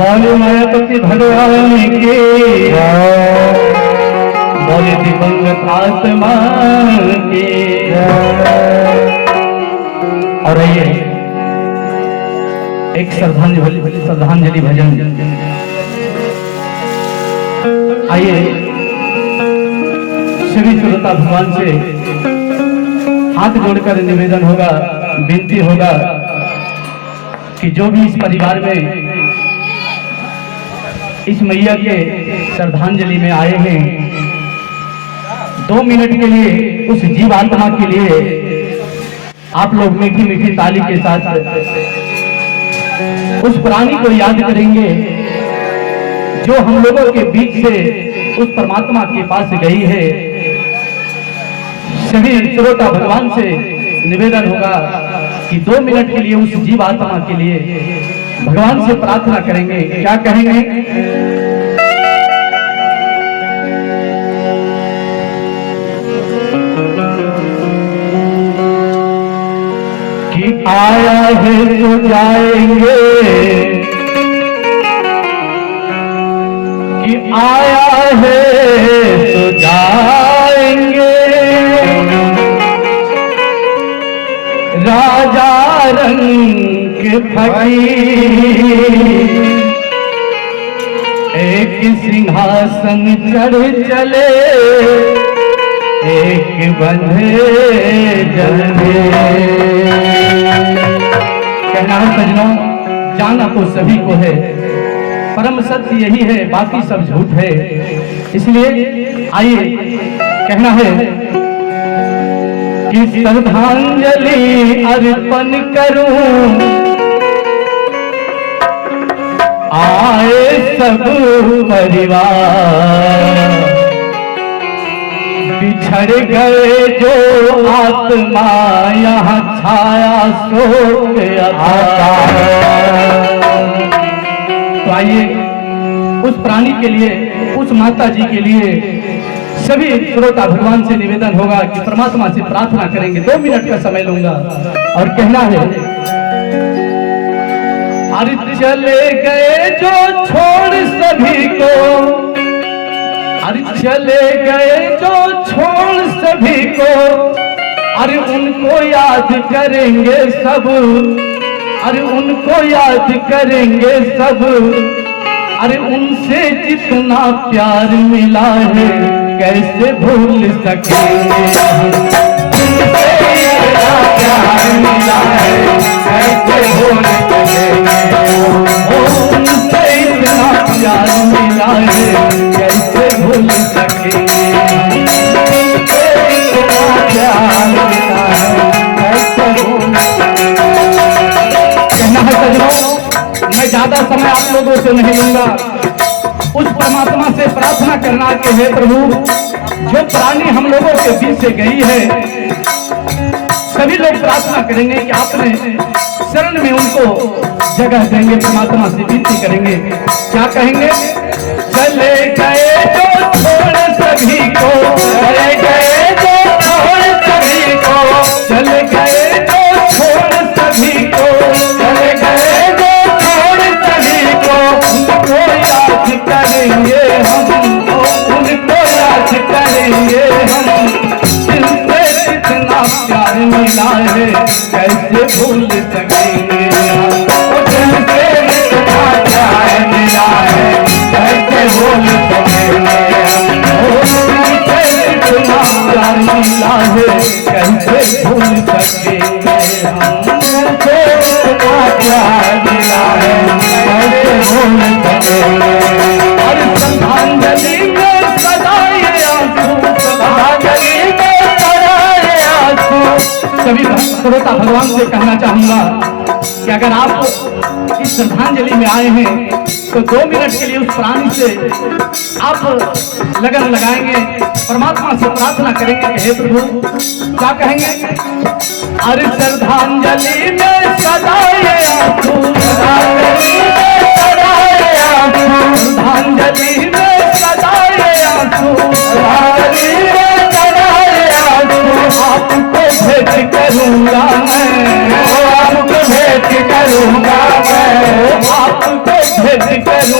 बोले मायापति भगवान के, बोले दिवंगत आत्मा के। और आइए एक श्रद्धांजलि भजन। आइए श्री श्रोता भगवान से हाथ जोड़कर निवेदन होगा, विनती होगा कि जो भी इस परिवार में इस मैया के श्रद्धांजलि में आए हैं, 2 मिनट के लिए उस जीवात्मा के लिए आप लोग मीठी मीठी ताली के साथ उस प्राणी को याद करेंगे जो हम लोगों के बीच से उस परमात्मा के पास गई है। सभी श्रोता भगवान से निवेदन होगा कि 2 मिनट के लिए उस जीवात्मा के लिए भगवान से प्रार्थना करेंगे। क्या कहेंगे? कि आया है तो जाएंगे, कि आया है तो जाएंगे, राजा रंग फकीर एक सिंहासन चढ़ चले, एक बंधे जलवे। कहना है सजनों, जाना तो सभी को है, परम सत्य यही है, बाकी सब झूठ है। इसलिए आइए कहना है कि श्रद्धांजलि अर्पण करूं, आए सब परिवार, बिछड़ गए जो आत्मा यहाँ छाया शोक अपार। तो आइए उस प्राणी के लिए, उस माता जी के लिए सभी श्रोता भगवान से निवेदन होगा कि परमात्मा से प्रार्थना करेंगे। 2 मिनट का समय लूंगा और कहना है, अरे चले गए जो छोड़ सभी को, अरे चले गए जो छोड़ सभी को, अरे उनको याद करेंगे सब, अरे उनको याद करेंगे सब, अरे उनसे जितना प्यार मिला है कैसे भूल सकेंगे, उनसे इतना प्यार मिला है कैसे भूल सकेंगे, उनसे इतना प्यार मिला है कैसे भूल सकेंगे, उनसे इतना प्यार मिला है कैसे भूल सकेंगे। कहना है सजनों, मैं ज्यादा समय आप लोगों से नहीं लूंगा, उस परमात्मा से प्रार्थना करना कि हे प्रभु, जो प्राणी हम लोगों के बीच से गई है, सभी लोग प्रार्थना करेंगे कि आपने शरण में उनको जगह देंगे। परमात्मा से विनती करेंगे, क्या कहेंगे? चले गए जो छोड़ सभी को, चले गए जो छोड़ सभी को, चले गए जो छोड़ सभी को, चले गए जो छोड़ सभी को, उनको याद करेंगे हम, उनको याद करेंगे हम, जिनसे कितना प्यार मिला है कैसे भूल सकेंगे हम, जिनसे कितना प्यार मिला है कैसे भूल सकेंगे हम, जिनसे कितना प्यार मिला है कैसे भूल सकेंगे हम, जिनसे कितना प्यार मिला है कैसे भूल सकेंगे। और श्रद्धांजलि में सदाए आंसू, श्रद्धांजलि में सदाए आंसू। सभी श्रोता भगवान से कहना चाहूंगा कि अगर आप इस श्रद्धांजलि में आए हैं तो 2 मिनट के लिए उस प्राणी से आप लगन लगाएंगे, परमात्मा से प्रार्थना करेंगे कि हे प्रभु, क्या कहेंगे? अरे श्रद्धांजलि में सदाए आंसू, श्रद्धांजलि में सदाए आंसू, श्रद्धांजलि में सदाए आंसू, श्रद्धांजलि में सदाए आंसू। आपको भेंट करूंगा मैं, आपको भेंट करूंगा मैं, आपको भेंट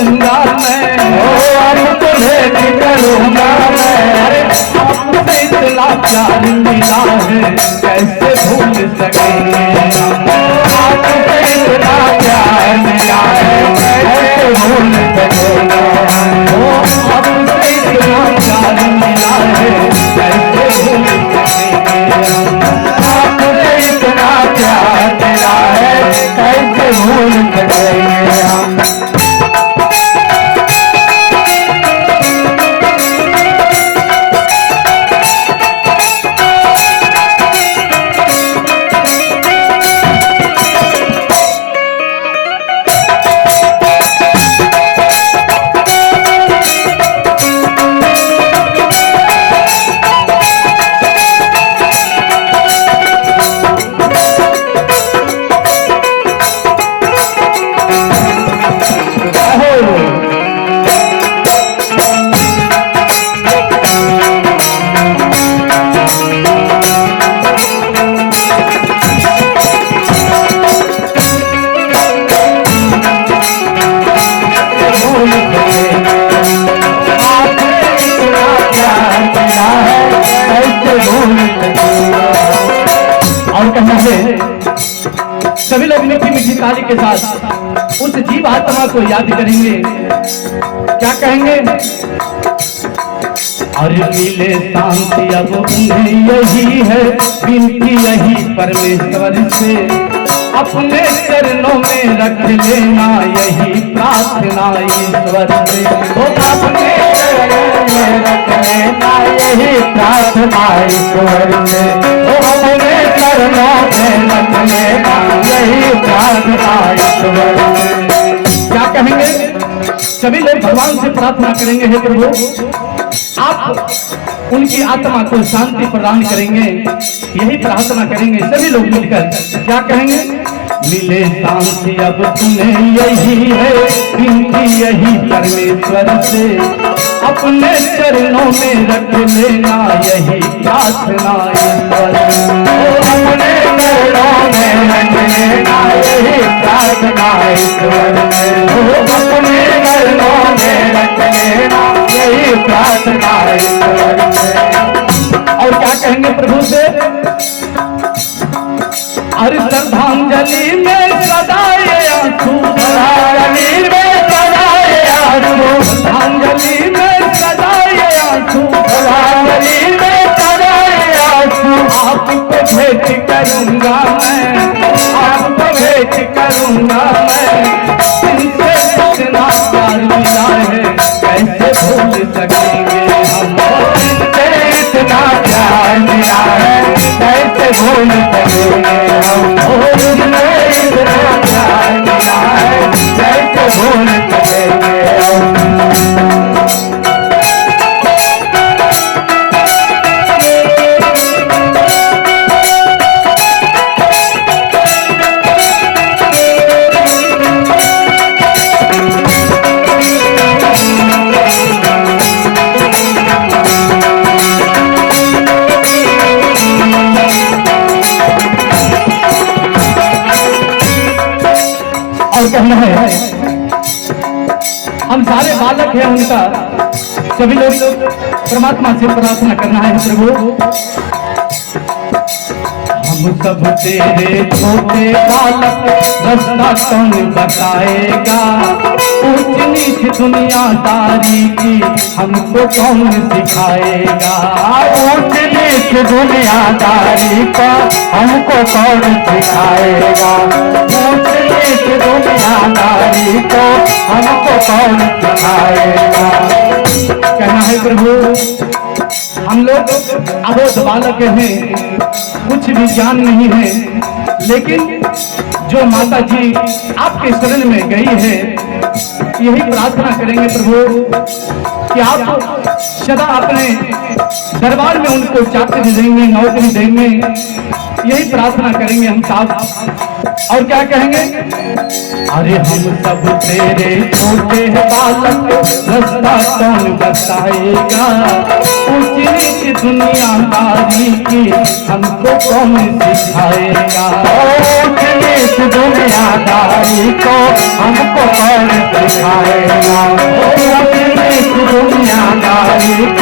भूलूंगा मैं। अरे आपसे इतना प्यार मिला है कैसे भूल सकेंगे हम। आपसे इतना प्यार मिला है कैसे भूल सकेंगे हम। आपसे इतना प्यार मिला है कैसे भूल सकेंगे हम। आपसे इतना प्यार मिला है कैसे भूल सकेंगे हम। सभी लोग मीठी मीठी ताली के साथ उस जीव आत्मा को याद करेंगे। क्या कहेंगे? और मिले शांति अब उन्हें यही है विनती यही परमेश्वर से। अपने चरणों में रख लेना यही प्रार्थना ईश्वर से। तो अपने चरणों में रख लेना यही प्रार्थना ईश्वर से। तो अपने चरणों में रख लेना यही प्रार्थना ईश्वर से। क्या कहेंगे? सभी लोग भगवान से प्रार्थना करेंगे, हे प्रभु आप उनकी आत्मा को शांति प्रदान करेंगे। यही प्रार्थना करेंगे सभी लोग मिलकर। क्या कहेंगे? मिले शांति अब तुम्हें यही है विनती यही परमेश्वर से। अपने चरणों में रख लेना यही प्रार्थना ईश्वर से। अपने चरणों में रख लेना यही प्रार्थना ईश्वर से। अपने चरणों में रख लेना यही प्रार्थना ईश्वर से। और क्या कहेंगे प्रभु से? हर श्रद्धांजलि में सदाए आंसू, श्रद्धांजलि में सदाए आंसू, श्रद्धांजलि में सदाए आंसू, श्रद्धांजलि में सदाए आंसू। आपको भेंट करूंगा मैं, आपको भेंट करूंगा मैं। इनसे इतना प्यार मिला है कैसे भूल सकेंगे हम। इनसे इतना प्यार मिला है कैसे भूल सकेंगे हम। इनसे इतना प्यार मिला है कैसे भूल सकेंगे हम। कहना है हम सारे बालक हैं उनका। सभी लोग परमात्मा से प्रार्थना करना है, प्रभु हम सब तेरे छोटे बालक रास्ता कौन बताएगा। ऊंच नीच दुनियादारी की हमको कौन सिखाएगा। ऊंच नीच दुनियादारी का हमको कौन सिखाएगा। ऊंच नीच दुनियादारी को हमको कौन सिखाएगा। कहना है प्रभु हम लोग अबोध बालक हैं, कुछ भी ज्ञान नहीं है, लेकिन जो माता जी आपके शरण में गई है यही प्रार्थना करेंगे प्रभु कि आप सदा अपने दरबार में उनको चाकरी देंगे, नौकरी देंगे। यही प्रार्थना करेंगे हम साहब। और क्या कहेंगे? अरे हम सब तेरे छोटे बालक रास्ता कौन बताएगा। ऊंच नीच दुनियादारी की हमको कौन सिखाएगा। ऊंच नीच दुनियादारी को हमको कौन सिखाएगा। ऊंच नीच दुनियादारी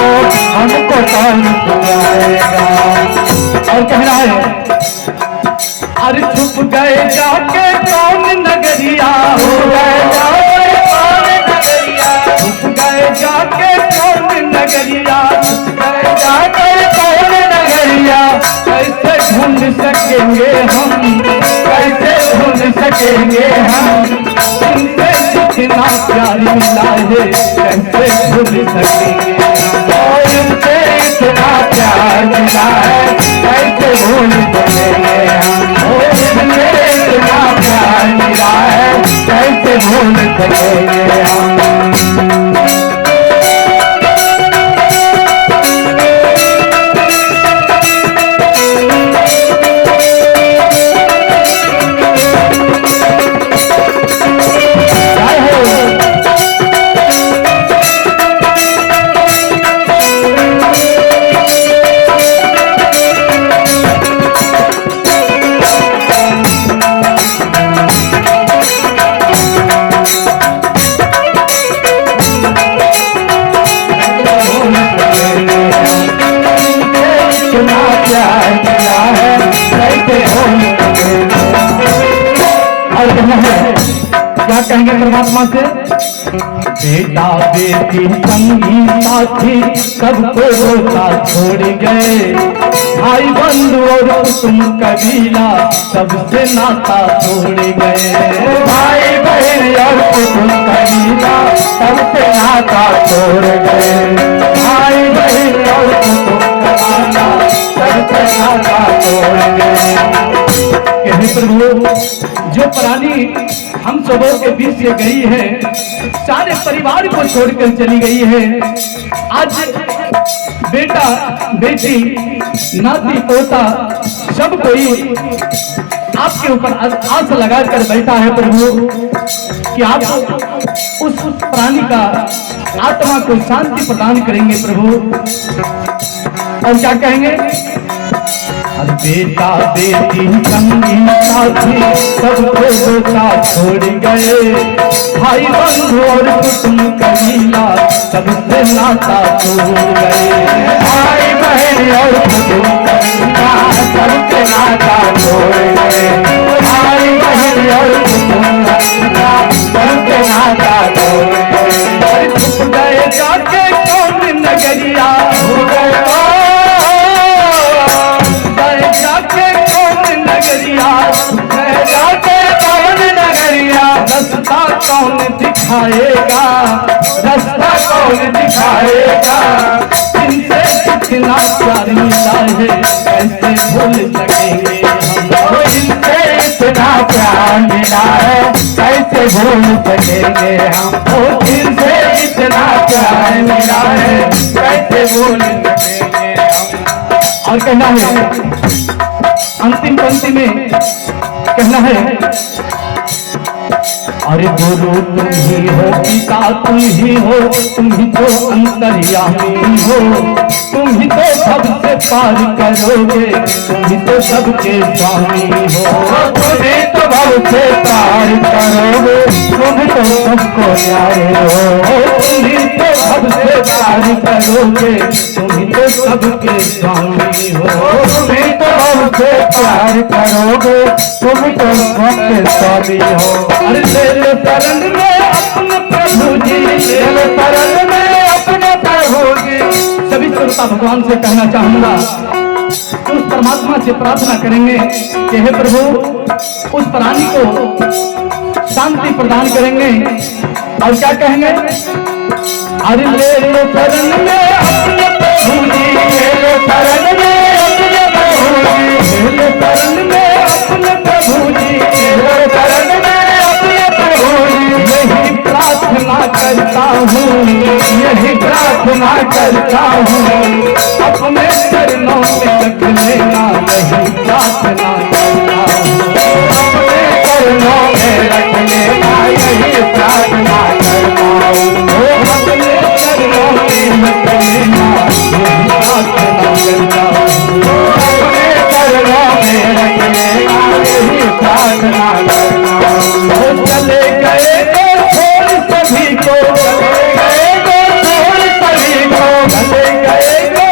हमको कौन सुनाएगा। और कहना है अरे छुप गए जाके कौन नगरिया, हो गए जाके कौन नगरिया, छुप गए जाके कौन नगरिया, छुप गए जाके कौन नगरिया। कैसे ढूंढ सकेंगे हम, कैसे ढूंढ सकेंगे हम, इनसे जितना प्यार मिला है कैसे भूल सकेंगे हम। और इनसे इतना प्यार मिला है कैसे भूल सकेंगे हम। और इनसे इतना प्यार मिला है कैसे भूल सकेंगे हम। क्या कहेंगे परमात्मा से, बेटा बेटी संगी साथी सबको रोता छोड़ गए, भाई बंधु और कुटुंब कबीला सबसे नाता छोड़ गए। भाई बहन और कुटुंब कबीला सबसे नाता छोड़ गए, भाई बहन और कुटुंब कबीला सबसे नाता छोड़ गए। प्रभु जो प्राणी हम सबों के बीच से गई है, सारे परिवार को छोड़कर चली गई है, आज बेटा बेटी नाती पोता सब कोई आपके ऊपर आस लगाकर बैठा है प्रभु कि आप उस प्राणी का आत्मा को शांति प्रदान करेंगे प्रभु। और क्या कहेंगे, बेटा बेटी संगी साथी सबको रोता छोड़ गए, भाई बंधु और कुटुंब कबीला सबसे नाता छोड़ गए। भाई बहन और कुटुंब कबीला सबसे नाता छोड़ गए, भाई बहन और कुटुंब कबीला सबसे नाता छोड़ गए। छुप गए जाके कौन नगरिया, हो गए कौन दिखाएगा, रास्ता कौन दिखाएगा, इनसे कितना प्यार मिला है कैसे भूल सकेंगे हम। इनसे इतना प्यार मिला है कैसे भूल सकेंगे हम। इनसे इतना प्यार मिला है कैसे भूल सकेंगे हम। और कहना है अंतिम पंक्ति में कहना है, अरे गुरु तुम ही हो, पिता तुम ही हो, तुम ही तो अंतर्यामी हो, तुम ही तो सबसे पार करोगे, तुम ही तो सबके स्वामी हो। तुम ही तो सबसे पार करोगे, तुम ही तो सबको न्याय हो। तुम ही तो सबसे पार करोगे, तुम ही तो सबके स्वामी हो। तुम ही तो सबसे प्यार करोगे, तुम ही तो सबके स्वामी हो। अरे तेरे शरण में अपने प्रभु जी, तेरे शरण में अपने प्रभु जी। सभी श्रोता भगवान से कहना चाहूंगा, उस परमात्मा से प्रार्थना करेंगे कि हे प्रभु उस प्राणी को शांति प्रदान करेंगे। और क्या कहेंगे, अरे ले लो शरण में अपने प्रभु जी, ले लो शरण में अपने प्रभु जी, ले लो शरण में अपने प्रभु जी, ले लो शरण में अपने प्रभु जी। यही प्रार्थना करता हूँ, यही प्रार्थना करता हूँ, अपने चरणों में रख लेना, यही प्रार्थना करता हूँ, अपने चरणों में रख लेना, यही प्रार्थना करता हूँ, अपने चरणों में रख लेना, यही प्रार्थना करता हूँ, अपने चरणों में रख लेना, यही प्रार्थना करता हूँ। चले गए तो छोड़ सभी को, चले गए तो छोड़ सभी को, चले गए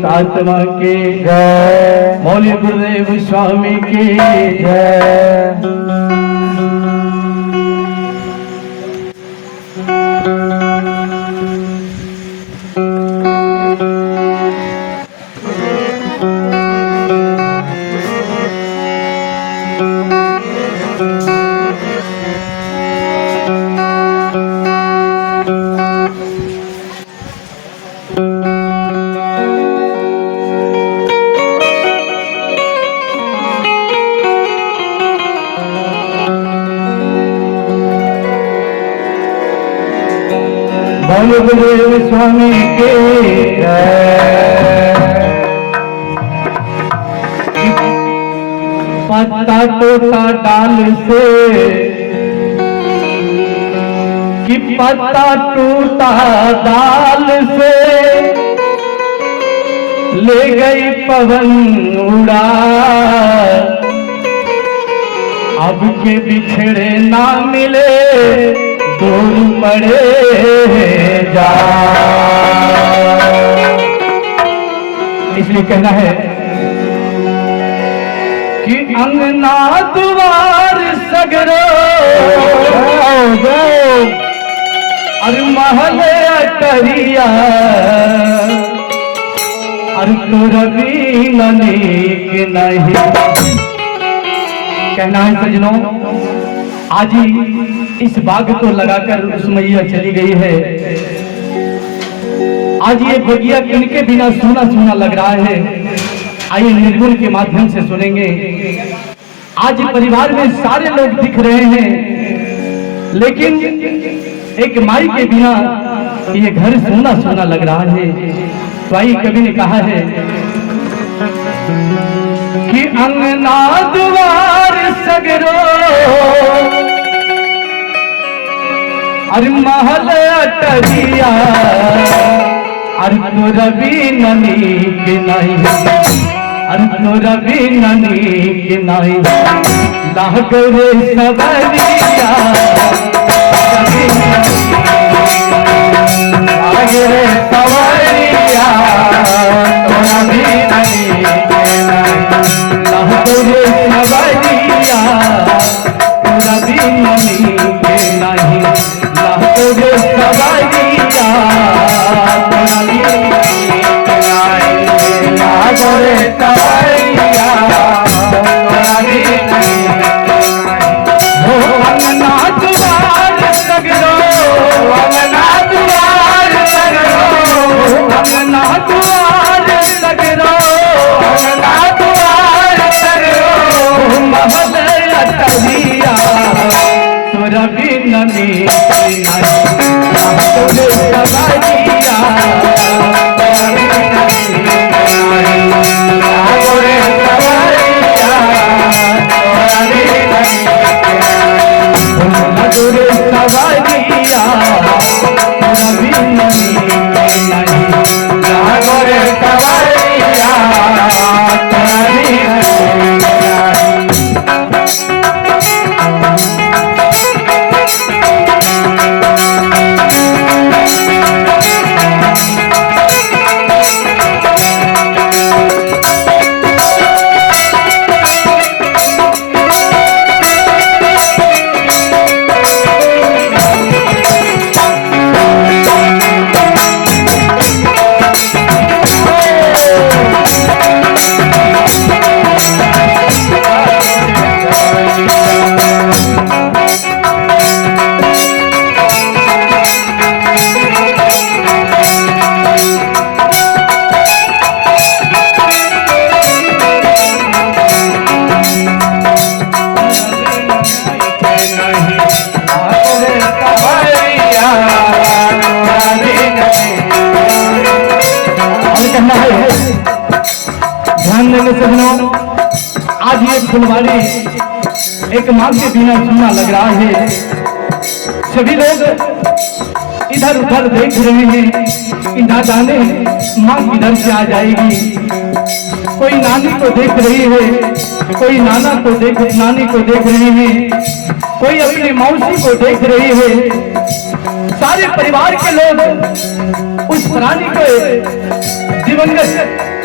आत्मा की जय। मौली गुरुदेव स्वामी की जय। बोलो गुरुदेव स्वामी के पत्ता टूटा डाल से कि पत्ता टूटा डाल से ले गई पवन उड़ा। अब के बिछड़े ना मिले दूर पड़े जा। इसलिए कहना है कि अंगना द्वार सगरो और महल अटरिया और तो रवि ननीक नहीं। कहना है सजनों, आज ही इस बाग को लगाकर उस मैया चली गई है। आज ये बगिया किनके बिना सूना सूना लग रहा है। आइए निर्गुण के माध्यम से सुनेंगे। आज परिवार में सारे लोग दिख रहे हैं, लेकिन एक माई के बिना ये घर सूना सूना लग रहा है। तो आई कवि ने कहा है कि अंगना द्वार सगरो और महल अटरिया और तो रवि ननीक नहीं। और तो रवि ननीक नहीं। लाग रे सवरिया रवि लाग रे सवरिया तो रवि ननीक नहीं। लाग रे सवरिया तो रवि ननीक नहीं। लागे सवरिया लागे सवरिया हो अंगना द्वार सगरो अंगना द्वार सगरो अंगना द्वार सगरो अंगना द्वार सगरो महल अटरिया तो रवि ननीक ध्यान देंगे सजनों, आज ये फुलवाड़ी एक माँ के बिना सूना लग रहा है। सभी लोग इधर उधर देख रहे हैं कि ना जाने माँ किधर से आ जाएगी। कोई नानी को देख रही है, कोई नाना को नानी को देख रहे हैं, कोई अपनी मौसी को देख रही है। सारे परिवार के लोग उस प्राणी को दिवंगत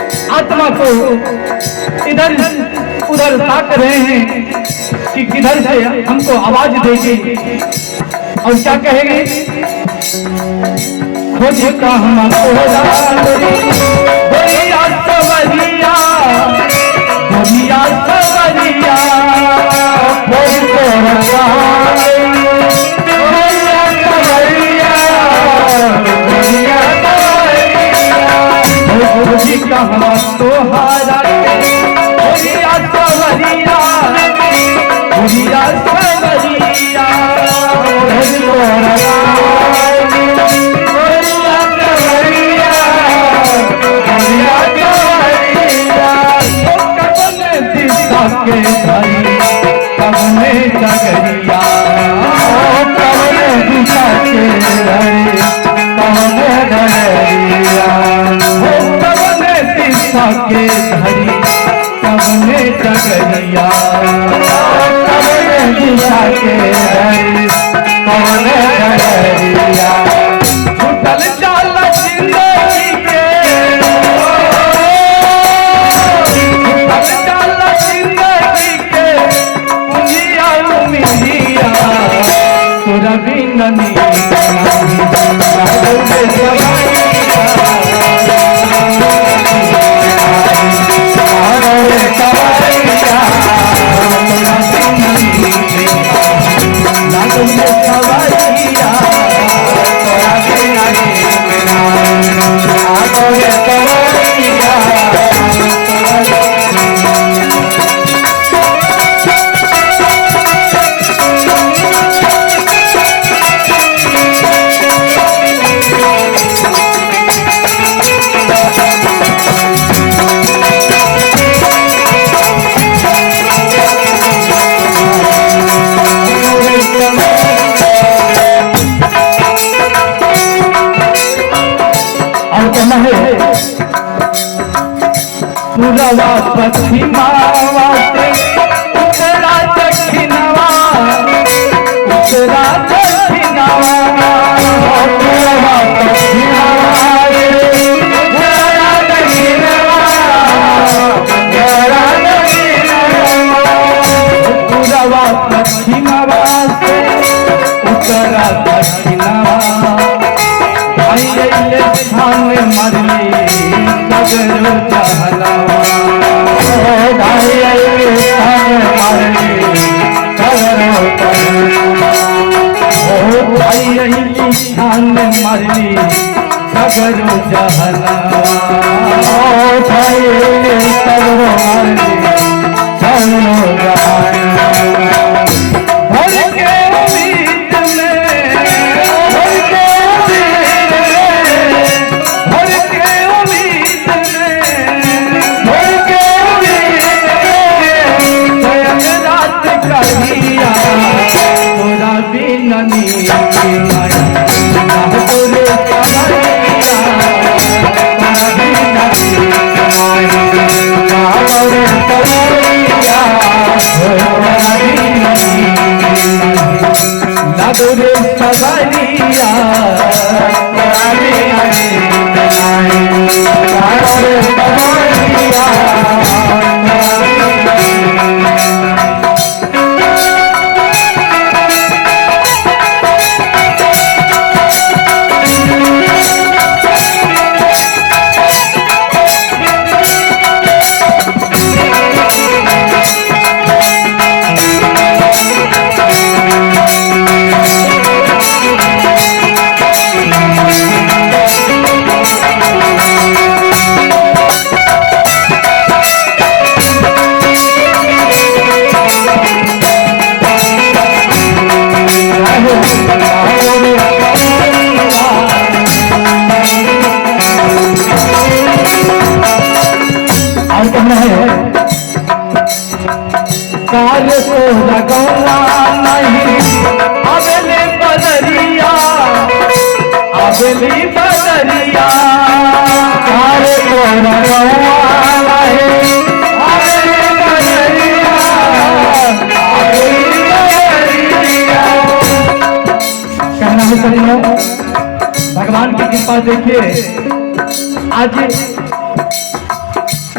आत्मा को इधर उधर ताक रहे हैं कि किधर से हमको आवाज देगी और क्या कहेगी। खोज का हम सवरिया सवरिया सवरिया कहवा तोहारा भैया सवरिया भैया सवरिया के धरी कवने डगरिया कवने दिशा के धरी कवने डगरिया कवने दिशा के धरी कवने डगरिया कवने दिशा के धरी कवने डगरिया छुटल जाला जिंदगी के रवि ननी पूरवा पश्चिमावा से उत्तरा दक्षिणवा उत्तरा दक्षिणवा पूरवा पश्चिमावा उत्तरा दक्षिणवा उत्तरा दक्षिणवा पूरवा पश्चिमवा से उत्तरा दक्षिणवा आइले स्थान मरली सगरो जहनवा आइले स्थान मरली सगरो जहनवा आइले स्थान मरली सगरो जहनवा आइले सगरो मरली सगरो जहनवा भर के उम्मीद में कार्य को लगौला नहीं अबले बदरिया अबली बदरिया कार्य को लगौला नहीं अबले बदरिया अबली बदरिया। कहना है करियो भगवान की कृपा देखिए आज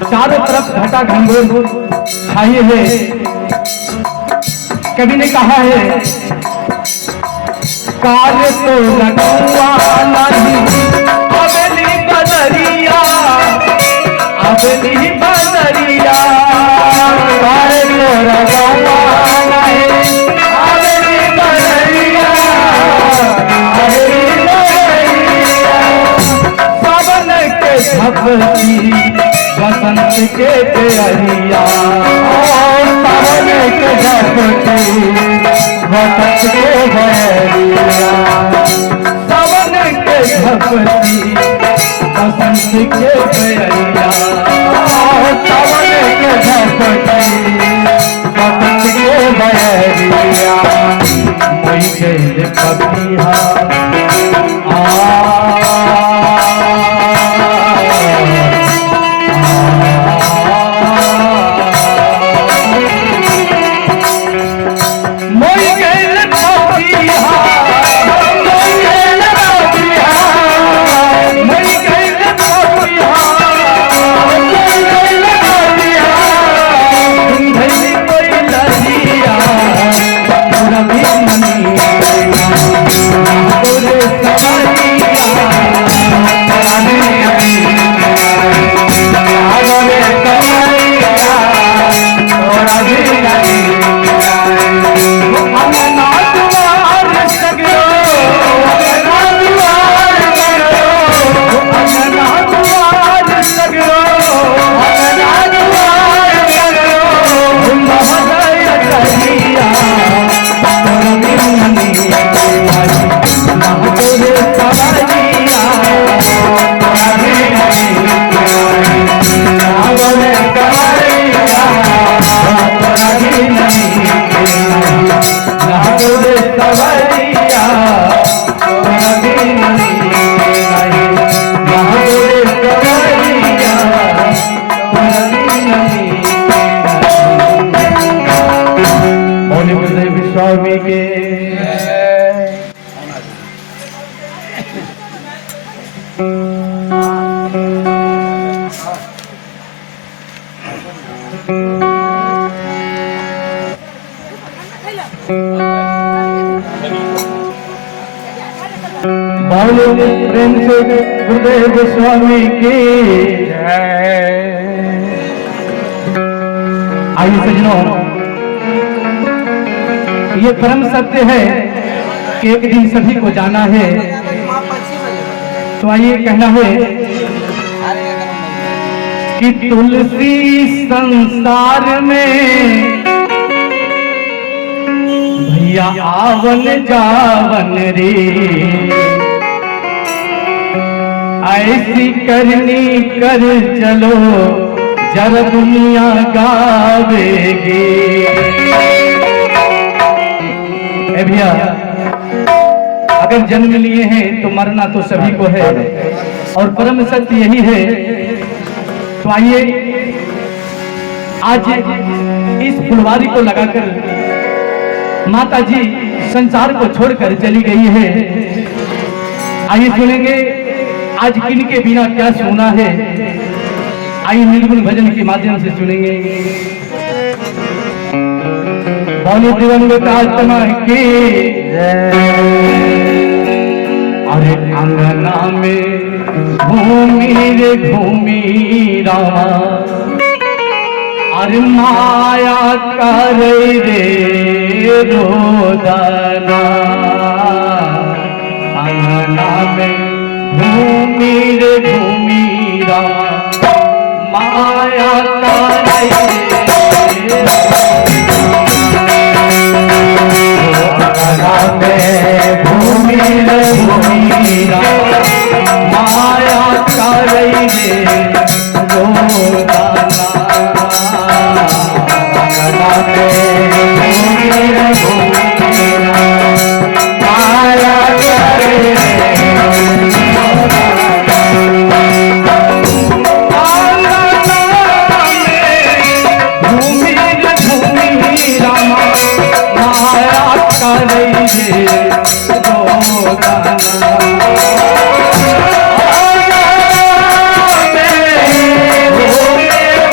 चारों तरफ घटा घंघोर छाए है। कवि ने कहा है काल तो लगुआ नहीं अबली बदरिया, अबली बदरिया, काल तो लगुआ नहीं अबली बदरिया, अबली बदरिया, सावन के झपकी बसंत के प्यारिया, सावन के झपकी बसंत के प्यारिया, सावन के झपकी बसंत के प्यारिया, सावन के झपकी बसंत के प्यारिया, मई के पपिया स्वामी के बालू प्रेम से गुरुदेव स्वामी की आइए सज्जनों, ये परम सत्य है कि एक दिन सभी को जाना है। तो आइए कहना है कि तुलसी संसार में भैया आवन जावन रे, ऐसी करनी कर चलो जरा दुनिया गावेगी। भैया अगर जन्म लिए हैं तो मरना तो सभी को है और परम सत्य यही है। तो आइए आज इस फुलवारी को लगाकर माता जी संसार को छोड़कर चली गई है। आइए सुनेंगे आज किन के बिना क्या सोना है। आइए निर्गुण भजन के माध्यम से सुनेंगे। बोलो दिवंगत आत्मा की अरे अंगना में घूमी रे घूमी रामा, अरे माया कर रे रोदना, अंगना में घूमी रे घूमी रामा, माया कर भूमि भूमि माया कर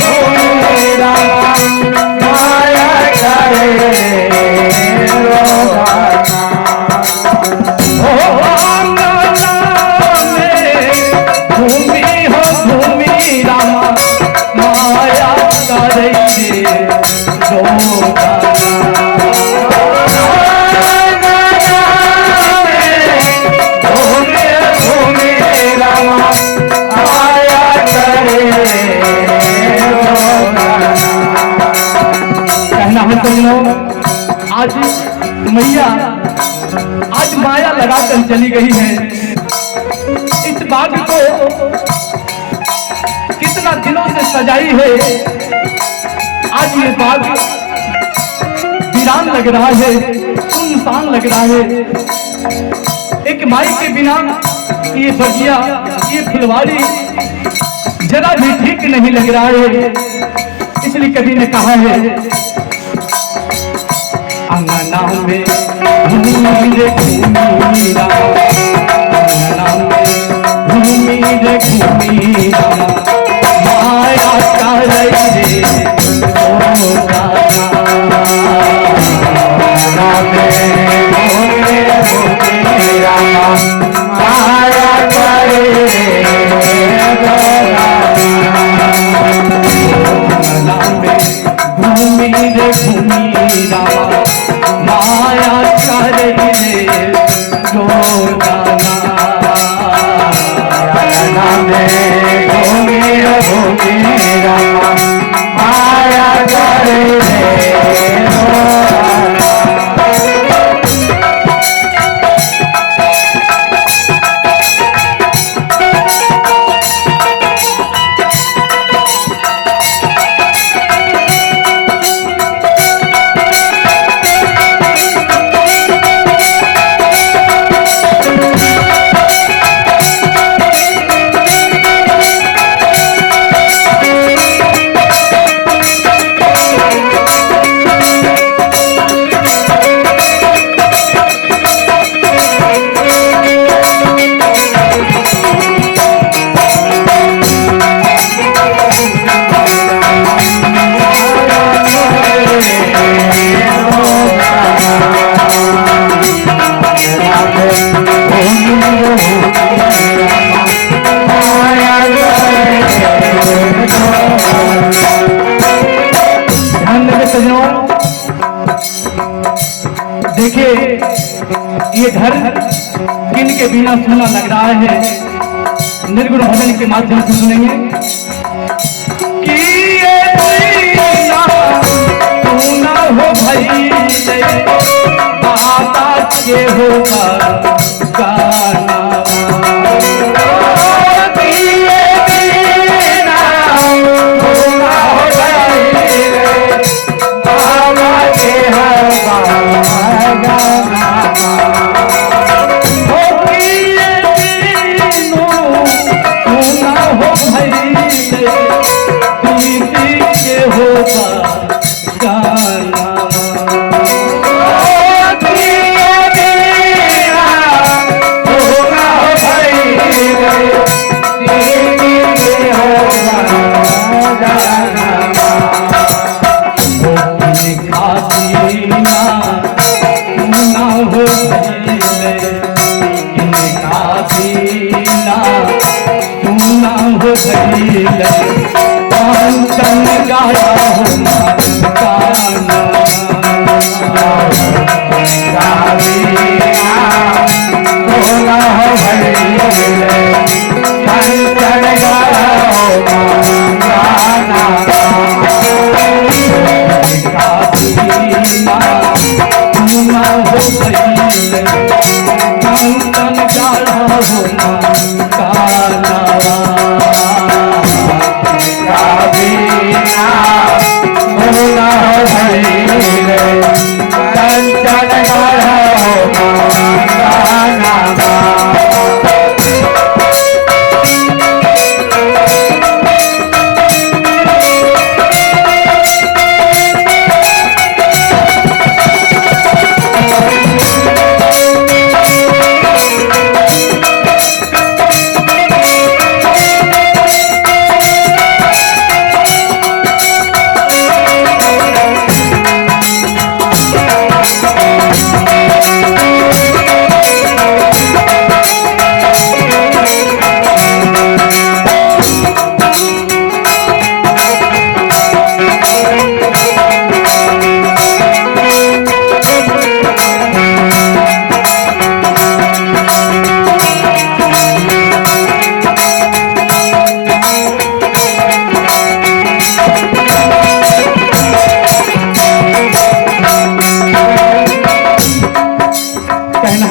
आज माया लगाकर चली गई है। इस बाग को कितना दिनों से सजाई है, आज ये बाग वीरान लग रहा है, सुनसान लग रहा है। एक माई के बिना ये बगिया, ये फुलवारी जरा भी ठीक नहीं लग रहा है। इसलिए कवि ने कहा है, अंगना में घूमी रे घूमी रामा, अंगना में घूमी रे घूमी रामा, माया करे रे ओ रामा, अंगना में घूमी रे घूमी रामा, माया करे रे ओ रामा, अंगना में घूमी रे घूमी रामा, माया करे रे गोदाना, अंगना में घूमी रे घूमी रामा, माया करे रे गोदाना। देखिए ये घर किन के बिना सुना लग रहा है, निर्गुण भजन के माध्यम से सुनेंगे कि ये बिना तू ना हो भई बाता के होगा गाना,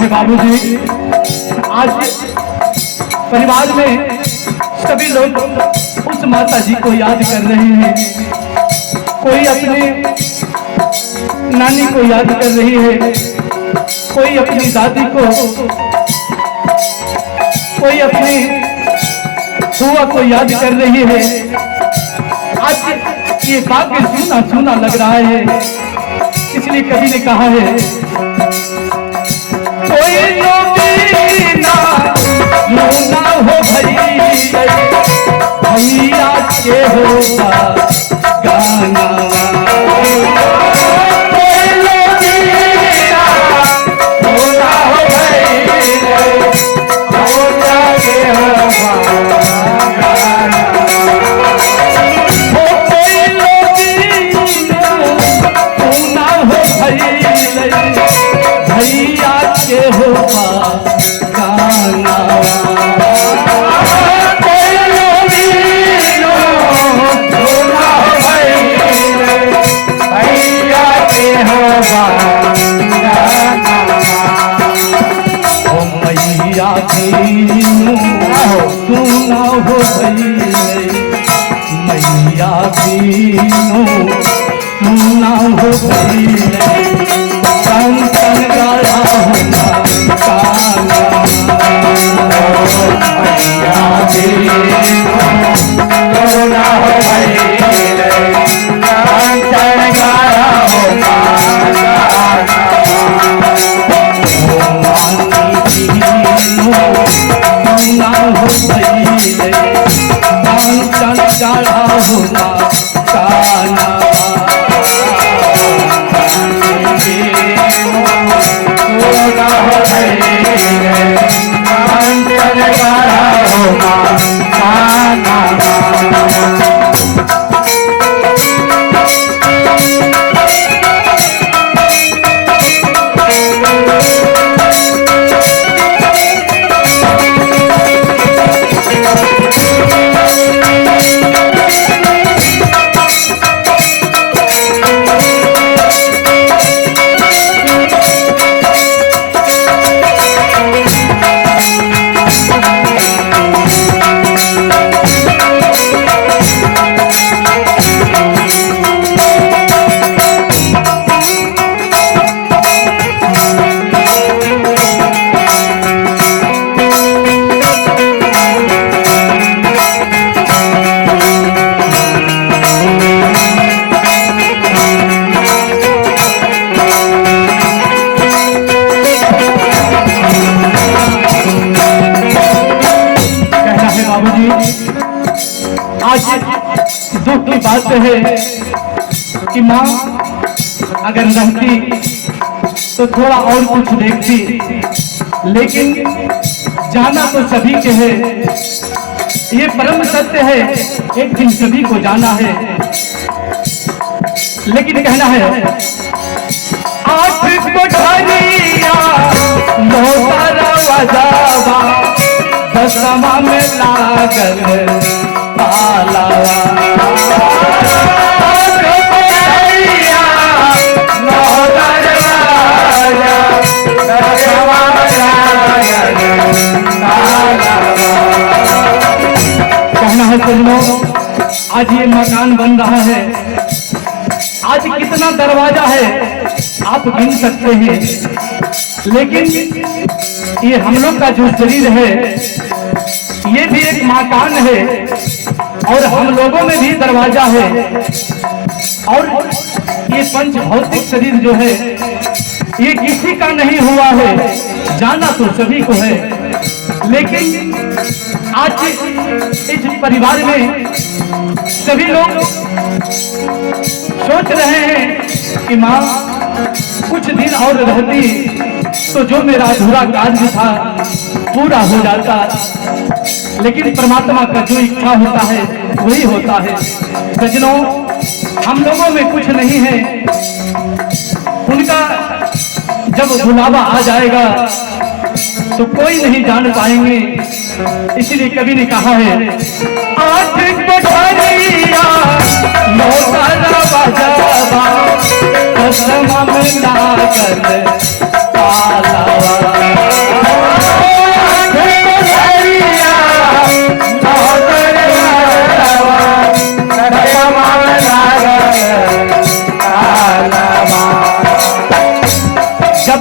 है बाबूजी, आज परिवार में सभी लोग उस माता जी को याद कर रहे हैं। कोई अपने नानी को याद कर रही है, कोई अपनी दादी को, कोई अपनी बुआ को याद कर रही है। आज ये भाग्य सूना सूना लग रहा है, इसलिए कवि ने कहा है, कोई ना हो भैया के होगा गाना, मैया बीनो सुना हो कंचन गाया होना काला, मैया बीनो सुना हो कंचन गाया होना सुना हो कंचन गाढ़ा होगा काला, होगा हो कंचन गाढ़ा होगा काला। दुख की बात है कि माँ अगर रहती तो थोड़ा और कुछ देखती, लेकिन जाना तो सभी के है, ये परम सत्य है, एक दिन सभी को जाना है। लेकिन कहना है, आठ कोठरिया मोहरा वजावा दसमा में लागल पालावा, कहना है सुनो, आज ये मकान बन रहा है, आज कितना दरवाजा है आप गिन सकते हैं, लेकिन ये हम लोग का जो शरीर है ये भी एक मकान है और हम लोगों में भी दरवाजा है। और ये पंच भौतिक शरीर जो है ये किसी का नहीं हुआ है, जाना तो सभी को है। लेकिन आज इस परिवार में सभी लोग सोच रहे हैं कि माँ कुछ दिन और रहती तो जो मेरा अधूरा कार्य था पूरा हो जाता, लेकिन परमात्मा का जो इच्छा होता है वही होता है। सज्जनों, हम लोगों में कुछ नहीं है, उनका जब बुलावा आ जाएगा तो कोई नहीं जान पाएंगे। इसलिए कवि ने कहा है, आठ कोठरिया मोहरा वजावा दसमा में लागल पालावा,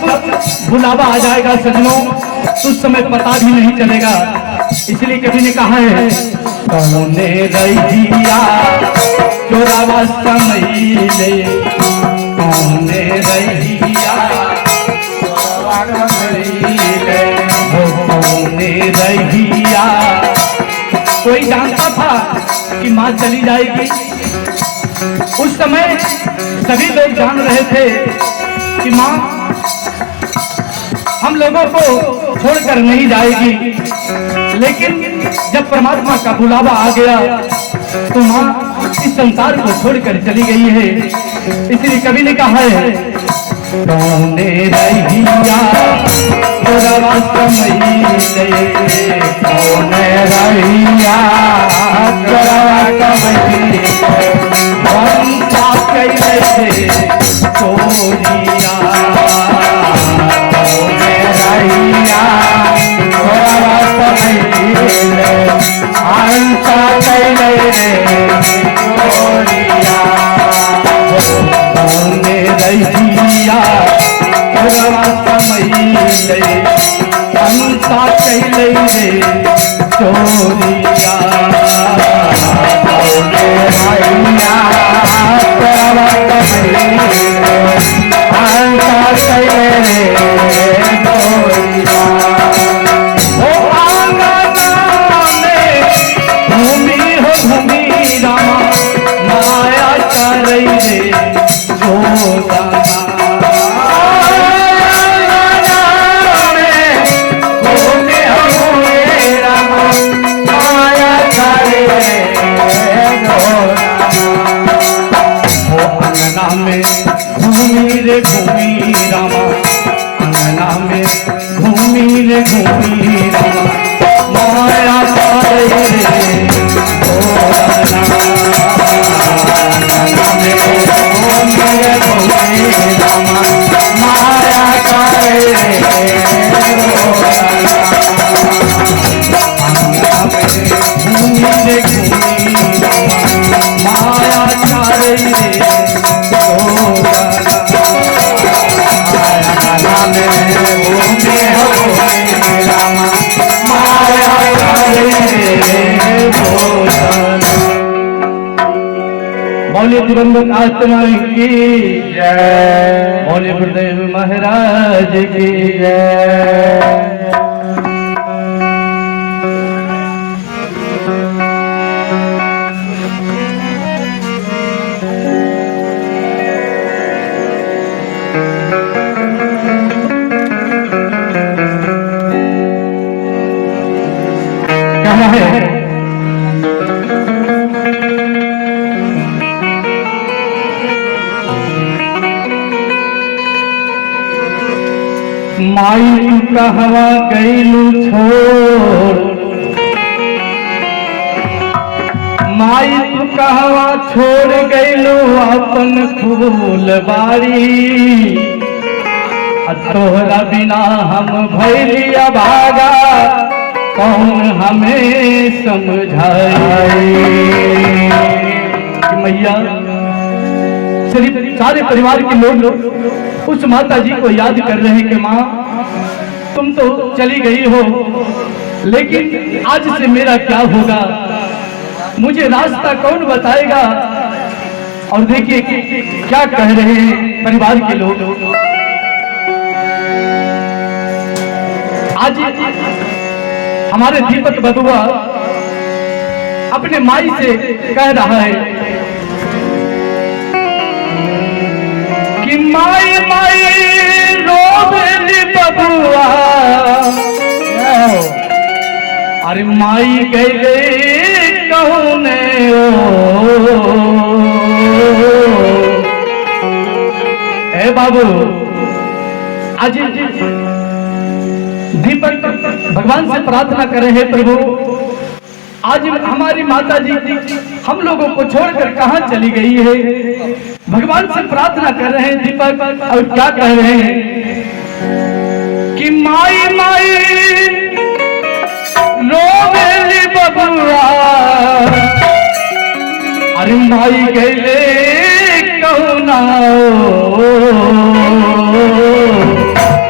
जब बुलावा आ जाएगा सजनों, उस समय पता भी नहीं चलेगा। इसलिए कवि ने कहा है, कौने रहिया चोरावा समईले, कौने रहिया चोरावा समईले, कौने रहिया। कोई जानता था कि माँ चली जाएगी? उस समय सभी लोग जान रहे थे कि माँ हम लोगों को छोड़कर नहीं जाएगी, लेकिन जब परमात्मा का बुलावा आ गया तो माँ इस संसार को छोड़कर चली गई है। इसलिए कवि ने कहा है, कौने रहिया चोरावा समईले, कौने रहिया चोरावा समईले, वंशा कैले थे चोरिया, कौने रहिया चोरावा समईले, वंशा कैले रे चोरिया, कौने रहिया चोरावा समईले, वंशा कैले रे चोरिया, कौने रहिया चोरावा समईले, वंशा कैले रे चोरिया। ओ आंगना में घूमी हो घूमी रामा, माया करई रे जोदाना, आंगना में घूमी हो घूमी रामा, माया करई रे जोदाना। ओ अंगना में घूमी रे घूमी रामा, अंगना में घूमी रे घूमी रामा, माया करई रे जोदाना, अंगना में घूमी रे घूमी रामा, माया करई रे जोदाना, अंगना में घूमी रे घूमी रामा, माया करई रे जोदाना, अंगना में घूमी हो घूमी रामा, माया करई रे जोदाना। बोले दिवंगत आत्मा की जय, बोले गुरुदेव महाराज की जय। कहना है, माई तू कहवा गईलू छोड़, माई तू कहवा छोड़ गईलू अपन फूलबाड़ी, तोहरा बिना हम भैली अभागा, कौन हमें समझाए। मैया सिर्फ सारे परिवार के लोग उस माता जी को याद कर रहे हैं कि माँ तुम तो चली गई हो, लेकिन आज से मेरा क्या होगा, मुझे रास्ता कौन बताएगा। और देखिए क्या कह रहे हैं परिवार के लोग। आज हमारे दीपक बबुआ अपने माई से कह रहा है कि माई माई रोबेली बबुआ, अरे माई गए कौने ए बाबू। आज दीपक भगवान से प्रार्थना कर रहे हैं, प्रभु आज हमारी माता जी हम लोगों को छोड़कर कहां चली गई है। भगवान से प्रार्थना कर रहे हैं दीपक, और क्या कह रहे हैं कि माई माई रोवेली बबुआ, अरे माई गए कौना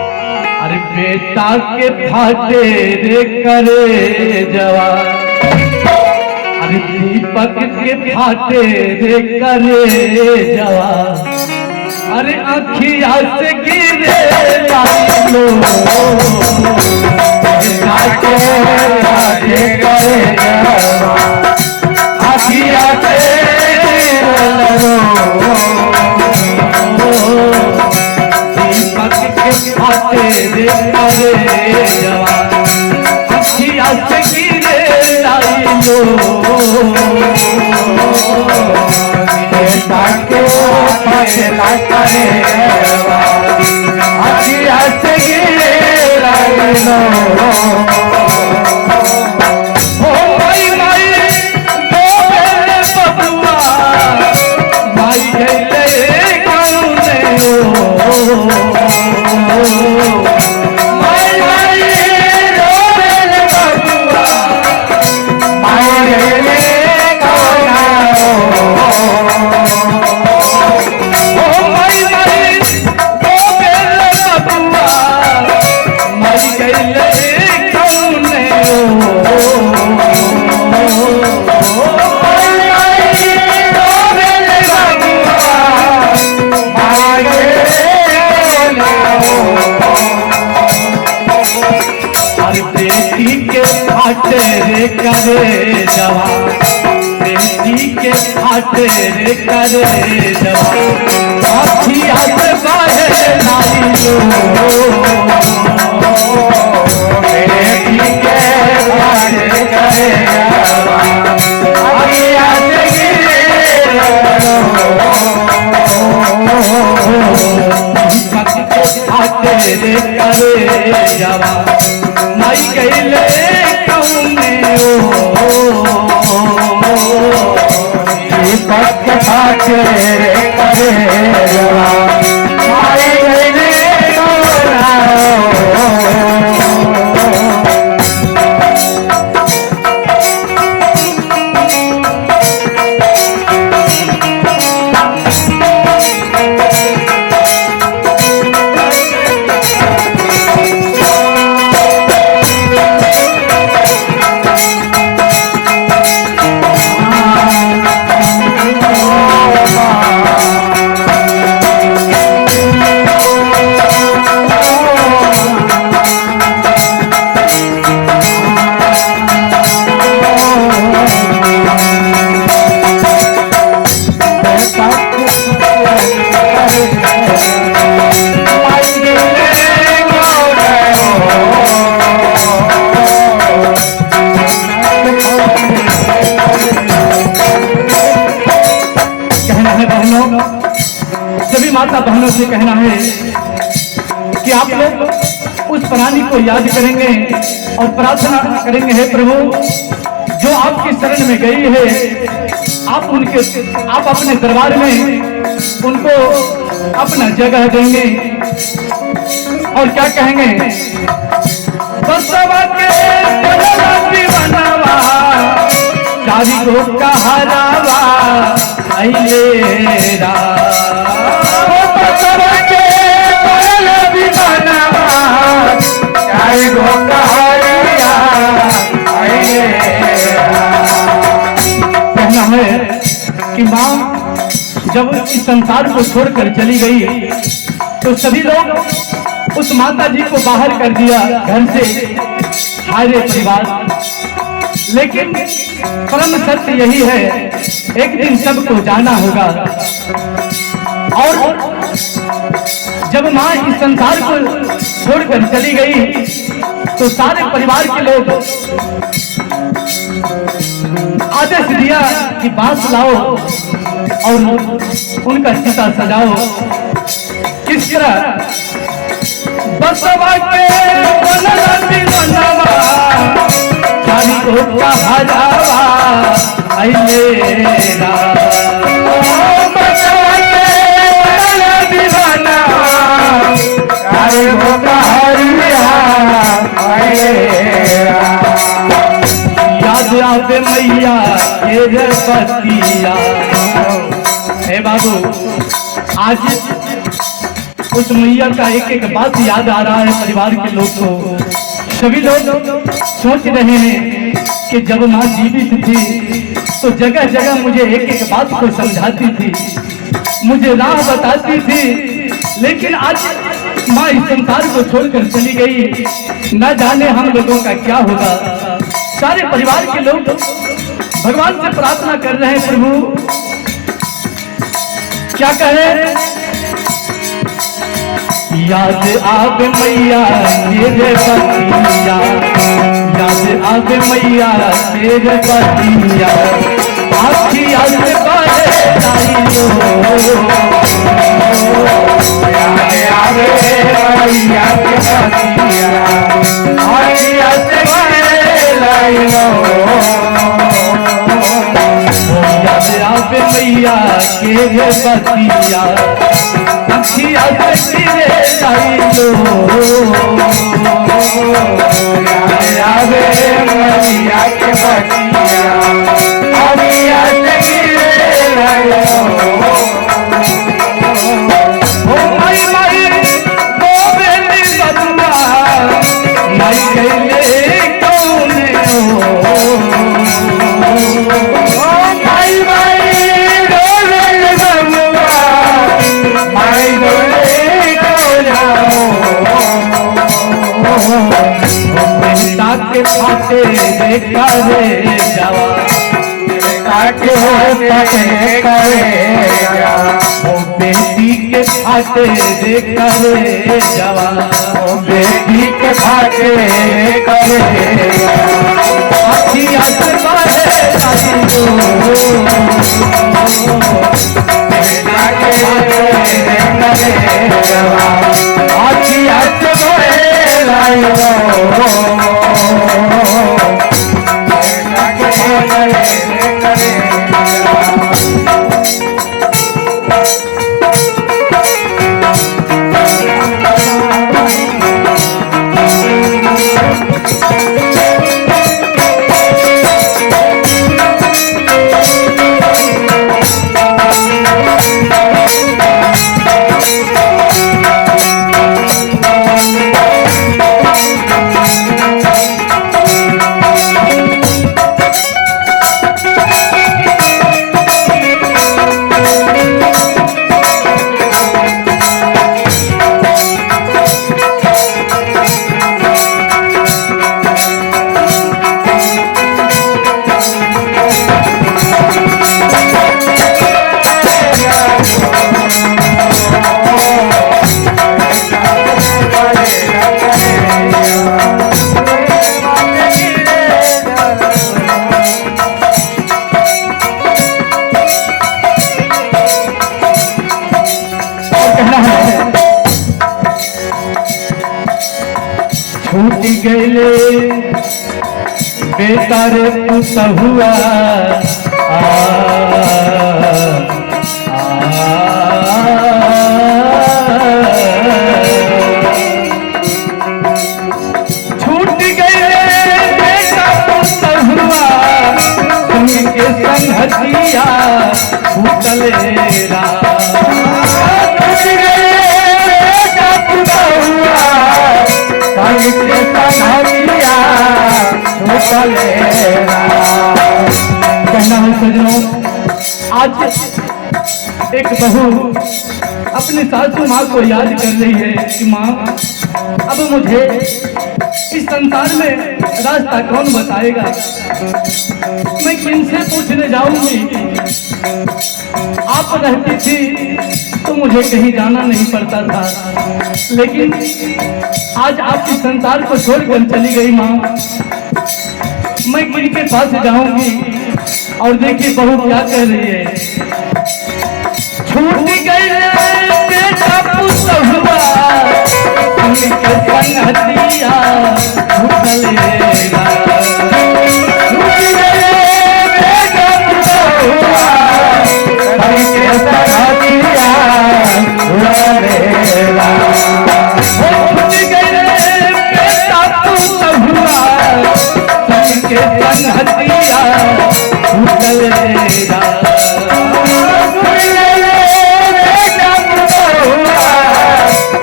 ताके फाटे रे करे जवा, अरे दीपक के फाटे रे करे जवा, अरे अखिया से गिरे लालो ताके फाटे करे जवा, अखिया से फाटे रे करे जवा, अखिया से गिरे लालो ताके फाटे करे जवा, अखिया से गिरे लालो। करे जवा, बेटी के फाटे रे करे जवा, अखिया से बाहर लाई लो, बेटी के फाटे करे जवा, अखिया से गिरे फाटे रे करे जवा, माई गईले दीपक फाटे रे करे जवा, माई गईले सभी माता बहनों से कहना है कि आप लोग उस प्राणी को याद करेंगे और प्रार्थना करेंगे, हे प्रभु जो आपकी शरण में गई है, आप अपने दरबार में उनको अपना जगह देंगे। और क्या कहेंगे, बसवा के बनवा चारी को कहारावा अइलेरा, बसवा के बनवा चारी को कहारिया अइलेरा। कहना है कि माँ जब इस संसार को छोड़कर चली गई तो सभी लोग उस माता जी को बाहर कर दिया घर से, सारे परिवार। लेकिन परम सत्य यही है, एक दिन सबको जाना होगा। और जब माँ इस संसार को छोड़कर चली गई तो सारे परिवार के लोग आदेश दिया कि बांस लाओ और उनका चिता सजाओ। किस तरह, बसवा के बनवा चारी को कहारावा अइलेरा, बसवा के बनवा चारी को कहारिया अइलेरा। याद आवे मैया के पतिया। हे बाबू, आज उस मैया का एक एक बात याद आ रहा है परिवार के लोग को। सभी लोग सोच रहे हैं कि जब माँ जीवित थी तो जगह जगह मुझे एक एक बात को समझाती थी, मुझे राह बताती थी, लेकिन आज माँ इस संसार को छोड़कर चली गई। न जाने हम लोगों का क्या होगा। सारे परिवार के लोग भगवान से प्रार्थना कर रहे हैं, प्रभु क्या कहे। याद आवे मैया तेरे बतिया, याद आवे मैया तेरे बतिया, आपकी याद बारे लाइयो। याद आवे मैया के बतिया, आपकी याद बारे लाइयो। याद आवे मैया तेरे बतिया, अखिया से गिरे लाइलो। आवे मैया के बतिया, अखिया से गिरे लाइलो। ओ माई माई गोवेली बबुआ, माई गईले कौने हो। ओ माई माई गोवेली बबुआ, माई के फाटे देखा रे जावा, काटे फाटे करे ओ बेटी के फाटे देखा रे जावा, ओ बेटी के फाटे करे अखिया से बाहे लाइयो। बेटा के फाटे देखा रे जावा, अखिया से बाहे लाइयो। छूटी गईले बेटा रे पुत हुआ, छूट गईले बेटा पुत हुआ, उनके संगतिया छूटलेरा। कहना है सजनों, आज एक बहू अपनी सासू माँ को याद कर रही है कि माँ अब मुझे इस संसार में रास्ता कौन बताएगा, मैं किनसे पूछने जाऊंगी। आप रहती थी तो मुझे कहीं जाना नहीं पड़ता था, लेकिन आज आप इस संसार को छोड़कर चली गई माँ, मैं किनके पास जाऊंगी। और देखिए बहू क्या कह रही है। छूट गई बेटा पुत हुआ, उनके संगतिया छूटलेरा। छूट गई बेटा पुत हुआ, उनके संगतिया छूटलेरा। छूट गई बेटा पुत हुआ, उनके संगतिया छूटलेरा।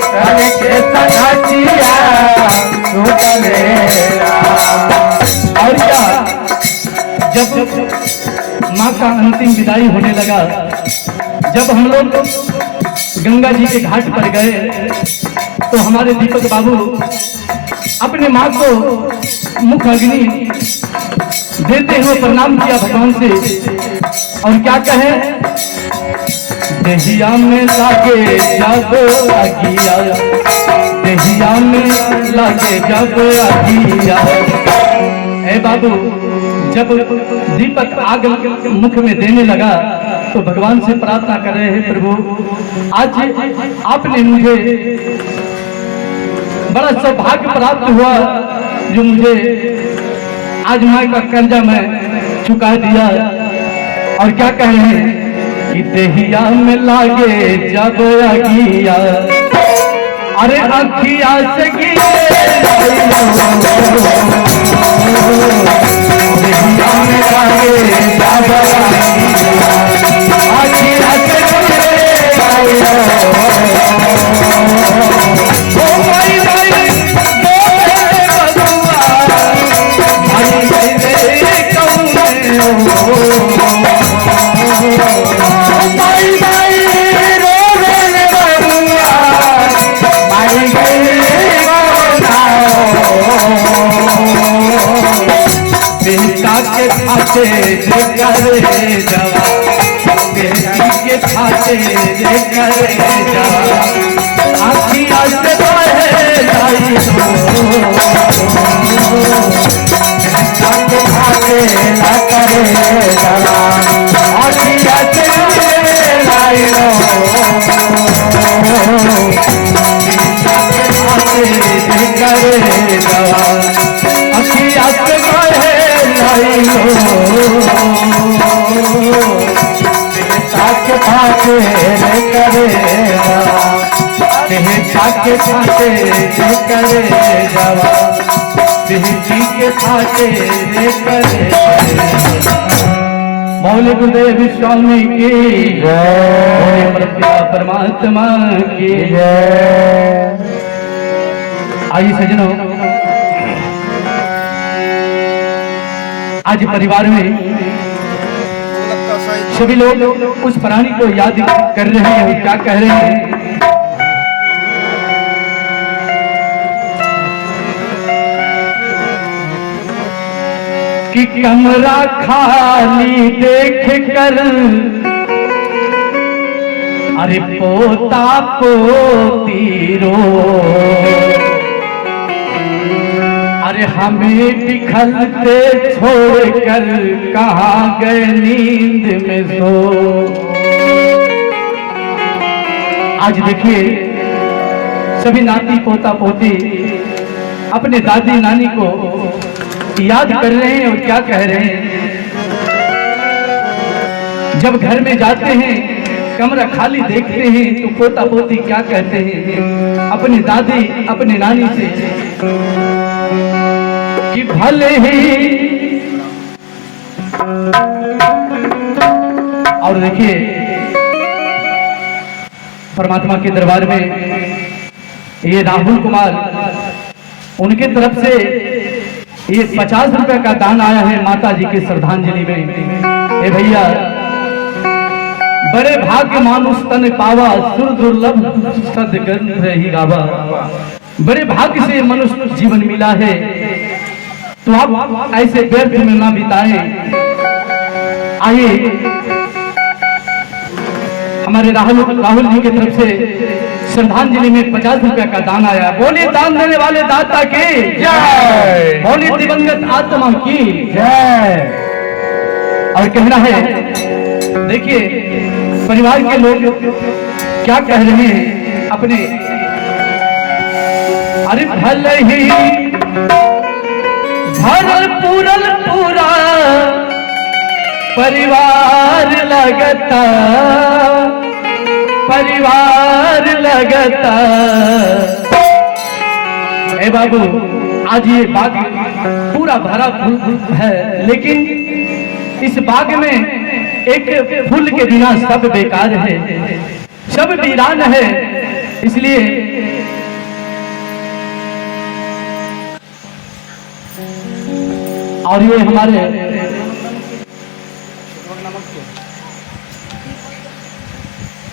का अंतिम विदाई होने लगा। जब हम लोग गंगा जी के घाट पर गए तो हमारे दीपक बाबू अपने माँ को मुख अग्नि देते हुए प्रणाम किया भगवान से, और क्या कहे, देहिया में लागे जब आगिया, देहिया में लागे जब आगिया। ए बाबू, जब दीपक आग मुख में देने लगा तो भगवान से प्रार्थना कर रहे हैं, प्रभु आज आपने मुझे बड़ा सौभाग्य प्राप्त हुआ जो मुझे आज माँ का कर्जा मैं चुका दिया। और क्या कह रहे हैं कि देहिया में लागे जब आगिया, अरे अखिया से गिरे देहिया में लागे जब आगिया, अखिया से करे जवा, बेटी के खाते करे जवा, आखिया से बहे लाई दो, खाते खाते न करे जवा, आखिया से बहे लाई दो, खाते करे जवा, आखिया से बहे लाई दो, खाते करे खाते करे जवा, बेटी के खाते करे। मौलिक गुरुदेव स्वामी की जय, प्रत्या परमात्मा की जय। आइए सजनों, आज परिवार में सभी लोग उस प्राणी को याद कर रहे हैं। क्या कह रहे हैं कि कमरा खाली देख कर, अरे पोता पोती रो, अरे हमें बिखरते छोड़कर कहाँ गए नींद में सो। आज देखिए सभी नाती पोता पोती अपने दादी नानी को याद कर रहे हैं और क्या कह रहे हैं। जब घर में जाते हैं, कमरा खाली देखते हैं तो पोता पोती क्या कहते हैं अपनी दादी अपनी नानी से कि भले ही। और देखिए परमात्मा के दरबार में ये राहुल कुमार, उनके तरफ से ये 50 रुपए का दान आया है माता जी की श्रद्धांजलि में। ए भैया, बड़े भाग्य मानुष तन पावा, सुर दुर्लभ सदग्रंथ ही गावा। बड़े भाग्य से मनुष्य जीवन मिला है, तो आप ऐसे व्यर्थ में ना बिताएं। आइए हमारे राहुल जी की तरफ से श्रद्धांजलि में 50 रुपए का दान आया। बोले दान देने वाले दाता की जय, बोले दिवंगत आत्मा की जय। और कहना है, देखिए परिवार के लोग क्या कह रहे हैं अपने, अरे भले ही भरल पूरल पूरा परिवार लगता, परिवार लगता। ए बाबू, आज ये बाग पूरा भरा फूल है, लेकिन इस बाग में एक फूल के बिना सब बेकार है, सब वीरान है। इसलिए और ये हमारे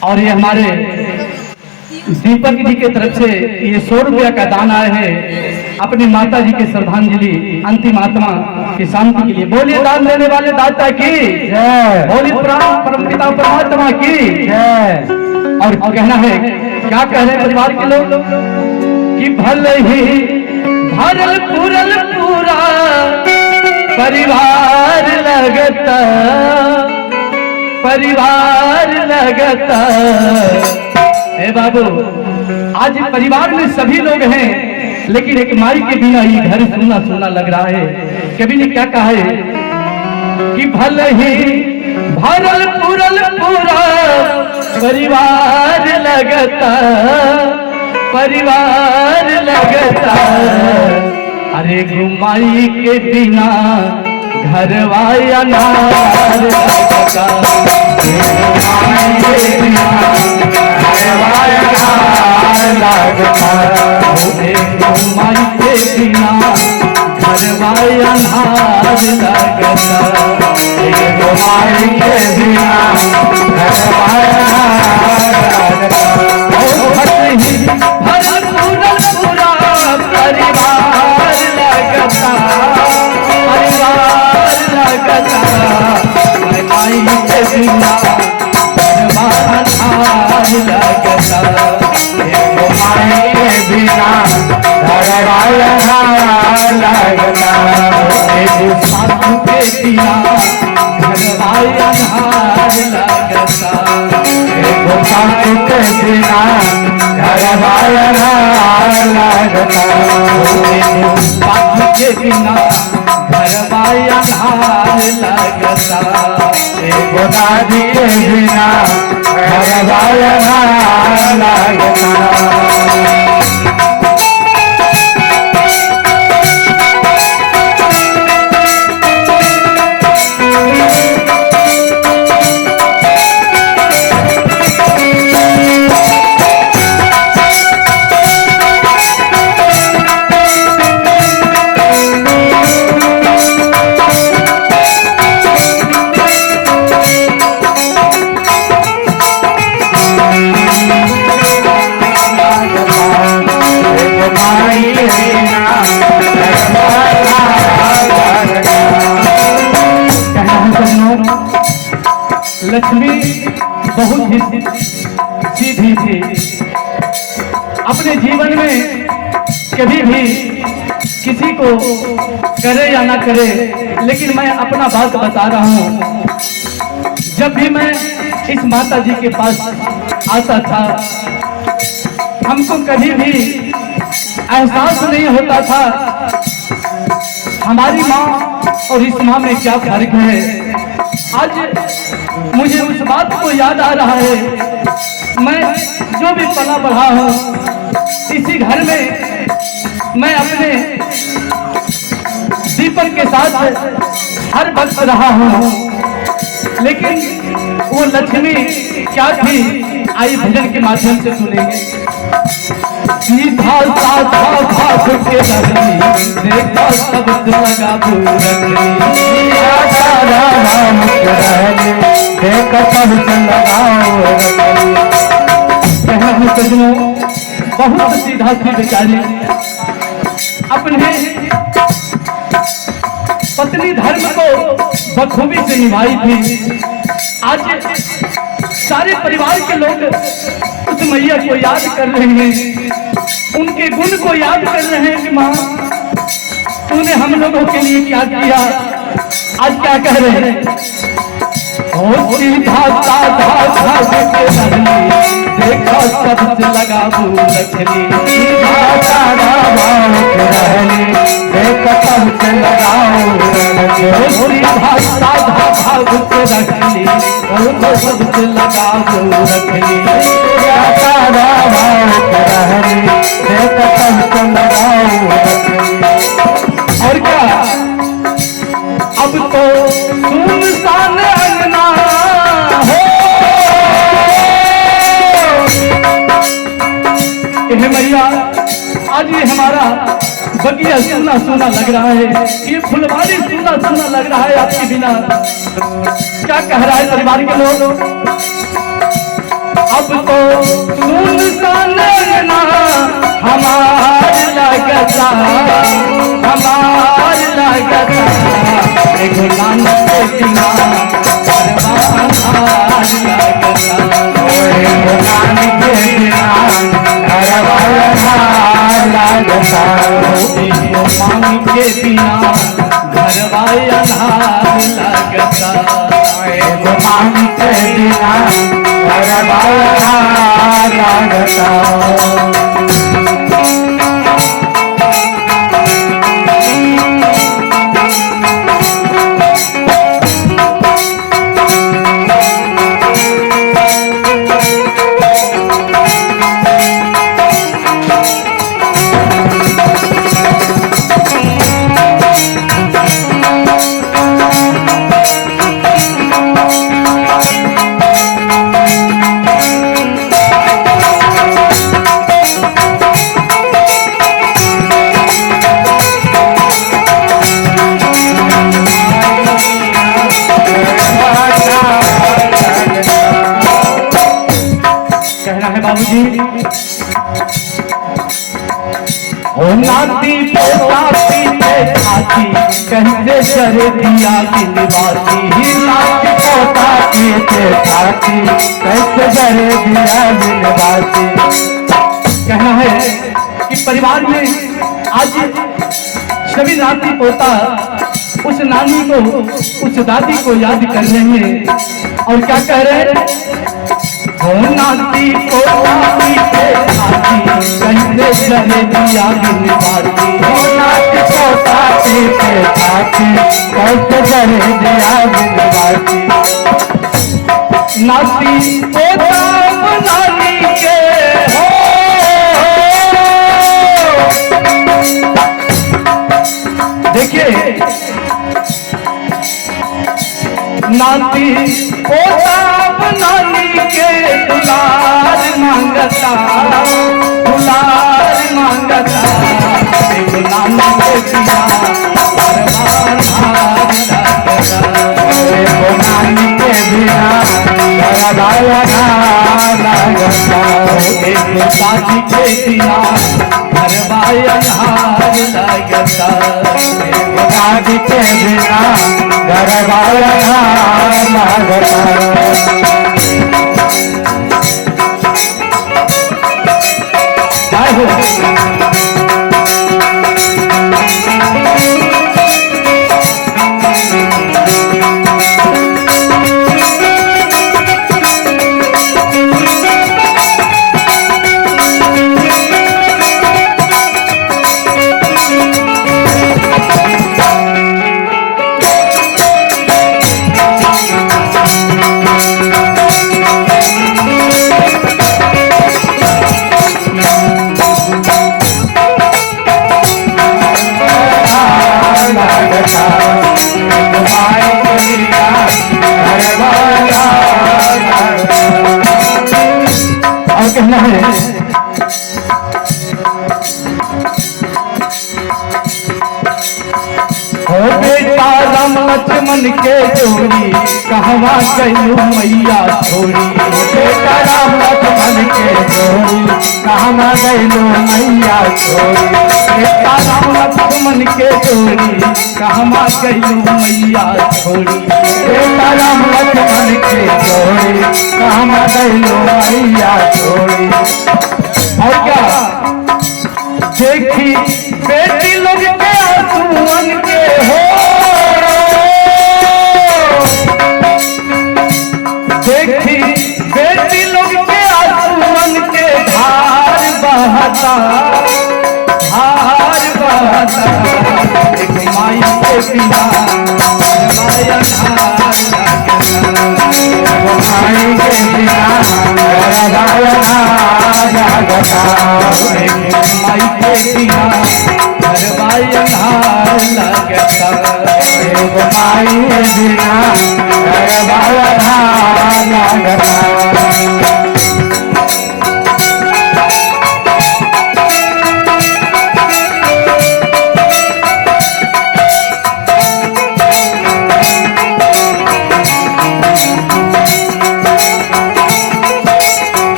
और ये हमारे दीपक जी के तरफ से ये 100 रुपया का दान आया है अपनी माता जी के श्रद्धांजलि अंतिम आत्मा की शांति के लिए। बोलिए दान देने वाले दाता की जय, बोलिए परमपिता परमात्मा की जय। और कहना है, क्या कह रहे हैं परिवार के लोग कि भले ही भरल पूरल पूरा परिवार लगता, परिवार लगता। हे बाबू, आज परिवार में सभी लोग हैं, लेकिन एक माई के बिना ये घर सुना सुना लग रहा है। कवि ने क्या कहा है कि भले ही भरल पूरल पूरा परिवार लगता, परिवार लगता। अरे गुमाई के बिना घरवा अनार लगता, गुमाई के बिना घरवा अनार लगता, गुमाई के बिना घरवा अनार लगता, गुमाई के बिना घरवा अनार लगता। भरल पूरल पूरा परिवार लगता, परिवार लगता। माई के बिना घरवा अनार लगता, माई के बिना घरवा अनार लगता, साधु के बिना घरवा अनार लगता, साधु के बिना घरवा अनार लगता, साधु के बिना घरवा अनार लगता, दादी के बिना घरवा अनार लगता। लक्ष्मी बहुत ही सीधी थी, अपने जीवन में कभी भी किसी को करे या ना करे, लेकिन मैं अपना बात बता रहा हूँ। जब भी मैं इस माता जी के पास आता था, हमको कभी भी एहसास नहीं होता था हमारी माँ और इस माँ में क्या फर्क है। आज मुझे उस बात को याद आ रहा है, मैं जो भी पला बढ़ा हूँ इसी घर में मैं अपने दीपक के साथ हर वक्त रहा हूँ, लेकिन वो लक्ष्मी क्या थी, आई भजन के माध्यम से सुनेंगे। सीधा साधा भाग के रखनी, देखा सब लगा भूरखनी, साधा नाम के रहने, देखा सब लगाओ रखनी। कहना सजनों, बहुत सीधा थी बेचारी, अपने पत्नी धर्म को बखूबी से निभाई थी। आज सारे परिवार के लोग उस मैया को याद कर रहे हैं, उनके गुण को याद कर रहे हैं कि माँ तूने हम लोगों के लिए क्या किया। आज क्या कह रहे हैं, सीधा साधा भाग के रखनी, देखा सबसे लगा भूरखनी, सीधा साधा भाग के रहनी, देखा सबसे लगाओ रखनी, सीधा साधा भाग के रखनी, और सबसे लगा भूरखनी, सीधा साधा भाग के रहनी, देखा सबसे लगाओ रखनी। और क्या, अब तो सुनसान अंगना हो, हे मैया आज ये हमारा बगिया सुना सुना लग रहा है, ये फुलवारी सुना सुना लग रहा है आपके बिना। क्या कह रहा है परिवार के लोग, अब तो सुनसान ना हमार लगता, हमार लगता, एगो नानक के बिना घरवा अन्हार लगता, एगो नानक के बिना घरवा अन्हार लगता, एगो मांग के बिना घरवा अन्हार लगता, एगो मांग के बिना घरवा अन्हार लगता। बाबूजी ओ नाती पोता पीछे छाती कहते करे दिया दिलवासी, नाती पोता पीछे छाती कैसे करे दिया दिलवासी। कहना है कि परिवार में आज सभी नाती पोता उस नानी को, उस दादी को याद कर रहे हैं और क्या कह रहे हैं, हो नाती पोता पीछे छाती कहते करे दिया दिलवासी, हो नाती पोता पीछे छाती कैसे करे दिया दिलवासी। नाती पोता नानी के हो, देखिए नाती पोता नानी के दुलार मांगता, दुलार मांगता, एक नानी के बिना घरवा अन्हार लगता, एगो नानी के बिना घरवा अन्हार लगता, एक दादी के बिना घरवा अन्हार लगता, एगो दादी के बिना घरवा अन्हार लगता। जय हो। कहना है हो बेटा राम लक्ष्मण के जोड़ी कहवा गयू मैया छोड़ी, बेटा राम लक्ष्मण के जोड़ी कहवा गयू मैया छोड़ी, बेटा राम लक्ष्मण के जोड़ी कहवा गयू मैया छोड़ी, बेटा राम लक्ष्मण के जोड़ी कहवा गयू मैया छोड़ी। और क्या देखी बेटी लोग के आंसुअन के हो, देखी बेटी लोग के आंसुअन के धार बहता, धार बहता, एक माई के बिना घरवा अन्हार लगता, माई के बिना घरवा अन्हार लगता, माई के बिना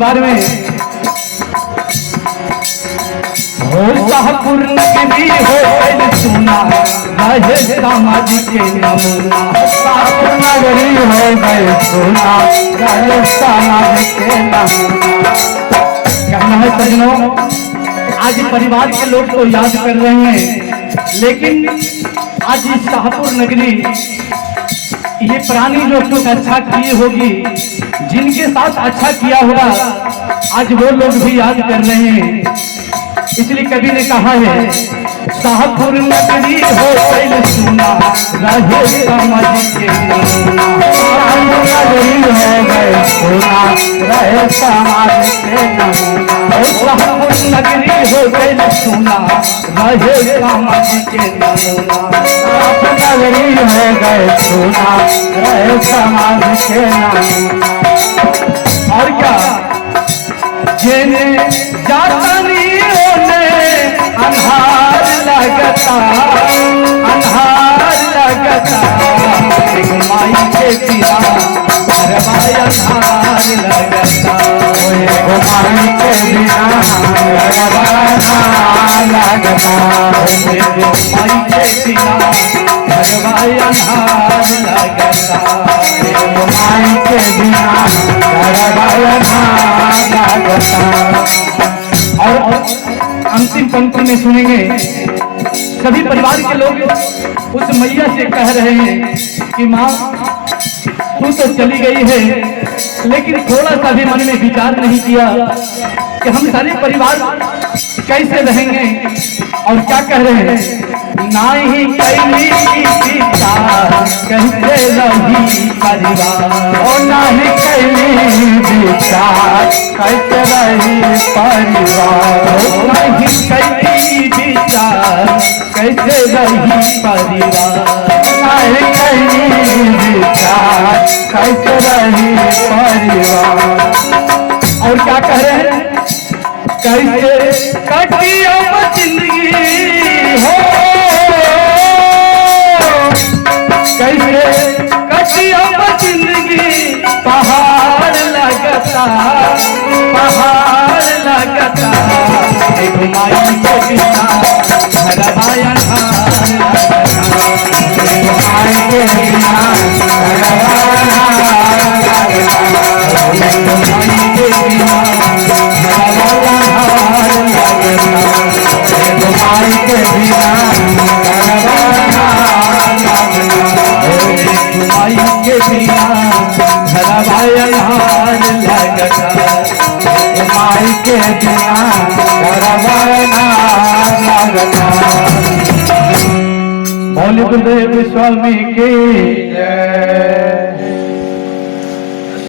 दरबार में हो शाहपुर नगरी हो गई सुना रहे समाज के नमूना। शाहपुर नगरी हो गई सुना रहे समाज के नमूना। कहना है सजनों, आज परिवार के लोग तो याद कर रहे हैं, लेकिन आज इस शाहपुर नगरी ये प्राणी जो कुछ अच्छा किए होगी, जिनके साथ अच्छा किया होगा, आज वो लोग भी याद कर रहे हैं। इसलिए कवि ने कहा है शाहपुर नगरी हो गई सुना रहे समाज के नमूना। शाहपुर नगरी हो गई सुना रहे समाज के नमूना। शाहपुर नगरी हो गई सुना रहे समाज के नमूना। शाहपुर नगरी हो गई सुना रहे समाज के नमूना। और क्या जेने जाता नहीं होने अंधार लगता, अंधार लगता। एक माई के पिया घरवाई अंधार लगता। एक माई के बिना घरवाना लगता। माई के पिया घरवाई अंधार लगता। एक माई के बिना घरवाना लगता। और अंतिम पंक्ति में सुनेंगे, सभी परिवार के लोग उस मैया से कह रहे हैं कि माँ तू तो चली गई है, लेकिन थोड़ा सा भी मन में विचार नहीं किया कि हम सारे परिवार कैसे रहेंगे। और क्या कह रहे हैं, ना ही कैली विचार कैसे रही परिवार। ओ नहीं कैली विचार कैसे रही परिवार। नहीं कैली विचार कैसे रही परिवार। नहीं कैली विचार कैसे रही परिवार। और क्या कह रहे हैं, कैसे कटी अब जिंदगी हो, कैसे कटी अब जिंदगी। पहाड़ लगता, पहाड़ लगता। एक माई के बिना घरवाई अंधार लगता। एक माई के बिना घरवाना लगता। एक माई के बिना घरवाई अंधार लगता। एक माई के बिना घरवाना लगता। एक माई के बिना घरवाई अंधार लगता। माई के बिना घरवाना लगता। मौलिक गुरुदेव स्वामी की जय।